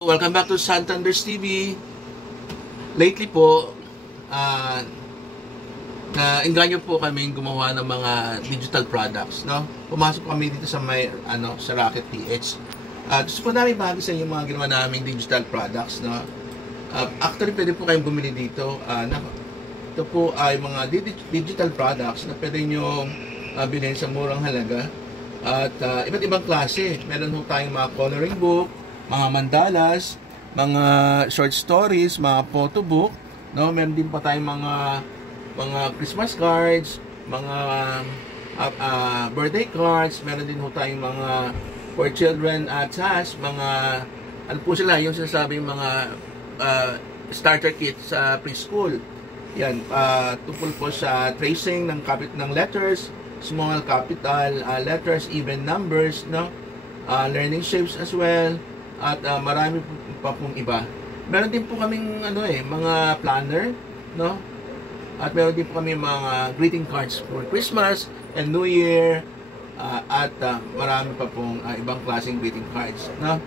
Welcome back to Santanders TV. Lately po, nainganyo po kami gumawa ng mga digital products, no? Pumasok kami dito sa sa Rocket PH. Gusto po namin bahagi sa inyo mga ginawa naming digital products, no? Actually, pwede po kayong bumili dito. Ito po ay mga digital products na pwede nyo bilhin sa murang halaga. At iba't ibang klase. Meron po tayong mga coloring book, mga mandalas, mga short stories, mga photo book, no? Meron din pa tayong mga Christmas cards, mga birthday cards, meron din po tayong mga for children at mga ano po sila, yung sinasabing mga starter kit sa preschool. Yan, tungkol po sa tracing ng letters, small capital letters, even numbers, no? Learning shapes as well. At marami pa pong iba. Meron din po kaming mga planner, no? At meron din po kami mga greeting cards for Christmas and New Year. At marami pa pong ibang klaseng greeting cards, no?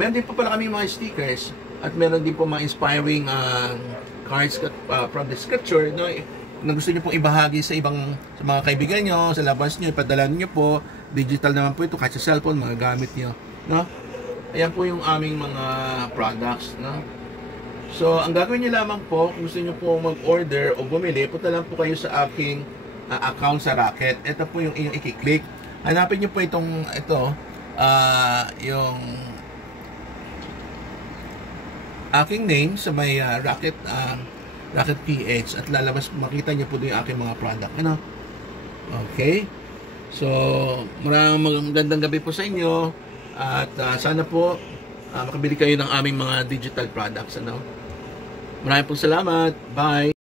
Meron din po pala kami mga stickers at meron din po mga inspiring cards from the scripture, no? Na gusto niyo pong ibahagi sa mga kaibigan niyo, sa labas niyo, ipadala niyo po. Digital naman po ito, kahit sa cellphone, magagamit niyo, no? Ayan po yung aming mga products, no? So, ang gagawin niyo lamang po, kung gusto niyo po mag-order o bumili, punta lang po kayo sa aking account sa Rocket. Ito po yung inyong i-click. Hanapin niyo po yung aking name sa may Rocket PH at lalabas, makita niyo po doon yung aking mga product, ano? Okay? So, maraming magandang gabi po sa inyo. At sana po makabili kayo ng aming mga digital products, ano? Maraming pong salamat. Bye!